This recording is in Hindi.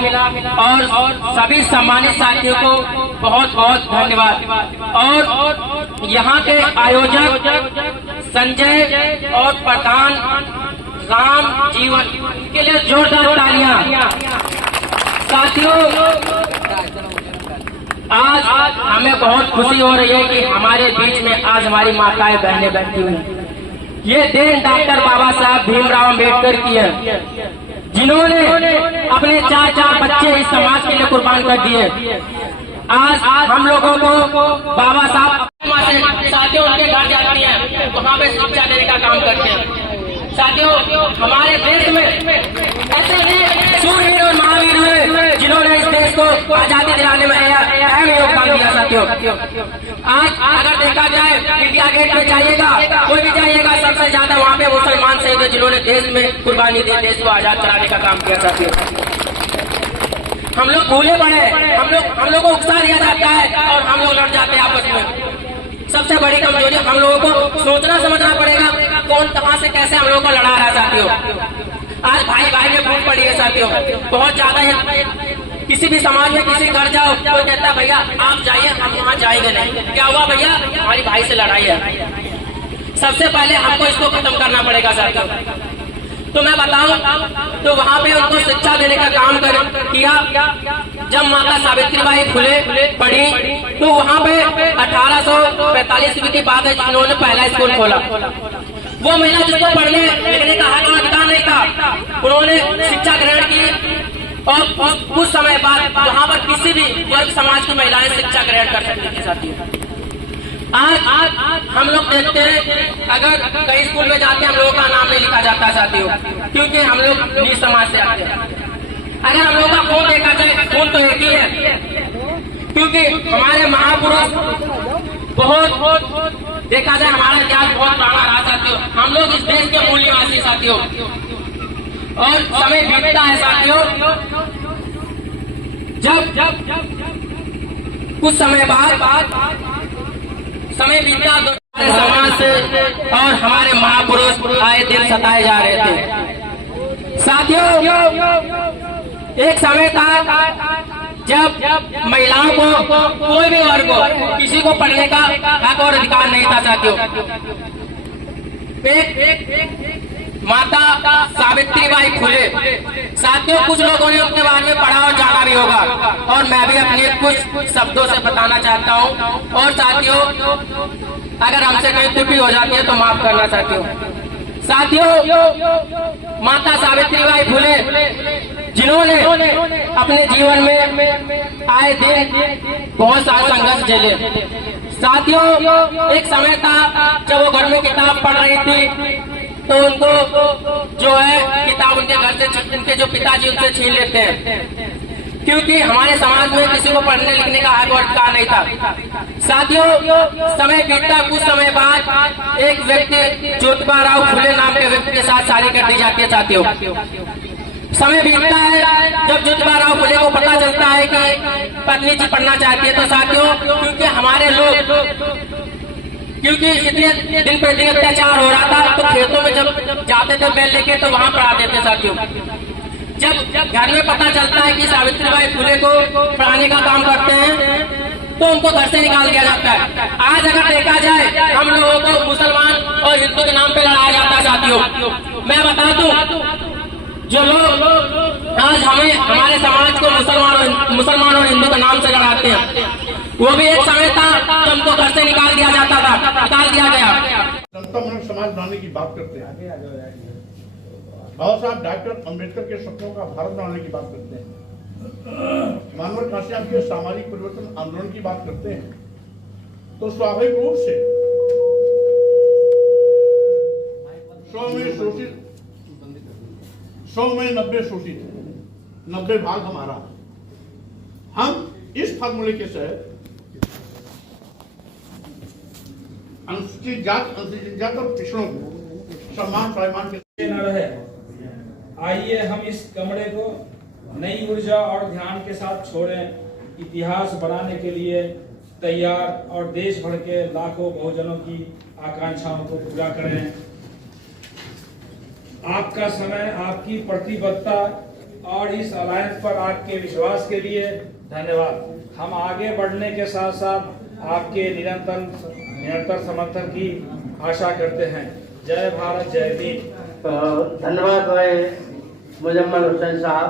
और सभी सम्मानित साथियों को बहुत बहुत धन्यवाद। और यहाँ के आयोजक संजय और प्रधान राम जीवन के लिए जोरदार तालियां। साथियों, आज हमें बहुत खुशी हो रही है कि हमारे बीच में आज हमारी माताएं बहनें बैठी हुई हैं। ये देन डॉक्टर बाबा साहब भीमराव अम्बेडकर की है, जिन्होंने अपने चार बच्चे इस समाज के लिए कुर्बान कर दिए। आज हम लोगों को बाबा साहब साथियों उनके घर जाती हैं, वहाँ पे शिक्षा देने का काम करते हैं। साथियों, हमारे देश में ऐसे सूरवीर और महावीर हुए जिन्होंने इस देश को आजादी दिलाने में अहम योगदान दिया। साथियों, आज अगर देखा जाए इंडिया गेट पे जाइएगा, कोई भी जाइएगा, सबसे ज्यादा वहाँ पे मुसलमान शहीद है जिन्होंने देश में कुर्बानी दी, देश को आजाद कराने का काम किया। साथियों, हम लोग भूले पड़े, हम लोग को उकसा दिया जाता है और हम लोग लड़ जाते हैं आपस में। सबसे बड़ी कमजोरी हम लोगों को सोचना समझना पड़ेगा कौन कहां से कैसे हम लोगों को लड़ा रहा है। साथियों, आज भाई में फूट पड़ी है। साथियों, बहुत ज्यादा है। किसी भी समाज में किसी घर जाओ, कोई कहता है भैया आप जाइए, हम वहाँ जाएंगे नहीं। क्या हुआ भैया, हमारी भाई से लड़ाई है। सबसे पहले हमको इसको खत्म करना पड़ेगा। साथियों, तो मैं बताऊं तो वहाँ पे उनको शिक्षा देने का काम किया। जब माता सावित्रीबाई फुले पढ़ी तो वहाँ पे 1845 की बात है, जिन्होंने पहला स्कूल खोला। वो महिला जिसको पढ़ने लिखने का हक और अधिकार नहीं था, उन्होंने शिक्षा ग्रहण की और कुछ समय बाद वहाँ पर किसी भी वर्ग समाज की महिलाएं शिक्षा ग्रहण कर सकती थी। साथियों, आज हम लोग देखते हैं अगर कहीं स्कूल में जाते हैं हम लोगों का नाम नहीं लिखा जाता। साथियों, क्योंकि हम लोग नीच समाज से आते हैं। अगर हम लोगों का खून देखा जाए, खून तो एक ही है, क्योंकि हमारे महापुरुष बहुत देखा जाए हमारा इतिहास बहुत पुराना रहा। साथियों, हम लोग इस देश के मूल निवासी। साथियों, और समय बीतता है। साथियों, जब कुछ समय बाद समय बीता तो समाज से और हमारे महापुरुष आए दिन सताए जा रहे थे। साथियों, एक समय था जब महिलाओं को कोई भी वर्ग को किसी को पढ़ने का हक और अधिकार नहीं था। साथियों, माता सावित्रीबाई फुले, साथियों कुछ लोगों ने उनके बारे में पढ़ा और जाना भी होगा, और मैं भी अपने कुछ शब्दों से बताना चाहता हूँ। और साथियों, अगर हमसे कोई त्रुटि हो जाती है तो माफ करना। साथियों, माता सावित्रीबाई फुले जिन्होंने अपने जीवन में आए दिन बहुत सारे संघर्ष झेले। साथियों, एक समय था जब वो घर में किताब पढ़ रही थी तो उनको जो है किताब उनके घर से उनके जो पिताजी उनसे छीन लेते हैं, क्योंकि हमारे समाज में किसी को पढ़ने लिखने का हक और अधिकार नहीं था। साथियों, समय बीतता कुछ समय बाद एक व्यक्ति ज्योतिबा राव फुले नाम के व्यक्ति के साथ शादी कर दी जाती है। साथियों, समय बीतता है, जब ज्योतिबा राव फुले को पता चलता है कि पत्नी जी पढ़ना चाहती है, तो साथियों क्योंकि हमारे लोग क्योंकि इतने दिन पर दिन अत्याचार हो रहा था, तो खेतों में जब जाते थे बैल लेके तो वहाँ पढ़ाते थे। साथियों, जब घर में पता चलता है कि सावित्रीबाई फुले को पढ़ाने का काम करते हैं तो उनको घर से निकाल दिया जाता है। आज अगर देखा जाए हम लोगों को मुसलमान और हिंदू के नाम पे लड़ाया जाता है। साथियों, मैं बता दूं, जो लोग आज हमारे समाज को मुसलमान और हिंदू के नाम से लड़ाते हैं, वो भी एक समय था जब हमको घर से निकाल दिया जाता था, निकाल दिया गया। जनता मनक समाज बनाने की बात करते हैं, बाबा साहब डॉक्टर अम्बेडकर के सपनों का भारत बनाने की बात करते हैं, मानव काश्यप के सामाजिक परिवर्तन आंदोलन की बात करते हैं, तो स्वाभाविक रूप से 100 में 90 शोषित, 90 भाग हमारा। हम इस फार्मूले के तहत अनुसूचित जात और पिछड़ों को सम्मान स्वाभिमान के न रहे। आइए हम इस कमरे को नई ऊर्जा और ध्यान के साथ छोड़ें, इतिहास बनाने के लिए तैयार और देश भर के लाखों बहुजनों की आकांक्षाओं को पूरा करें। आपका समय, आपकी प्रतिबद्धता और इस अलायंस पर आपके विश्वास के लिए धन्यवाद। हम आगे बढ़ने के साथ साथ आपके निरंतर समर्थन की आशा करते हैं। जय भारत, जय भीम। धन्यवाद भाई मुजम्मल हुसैन साहब।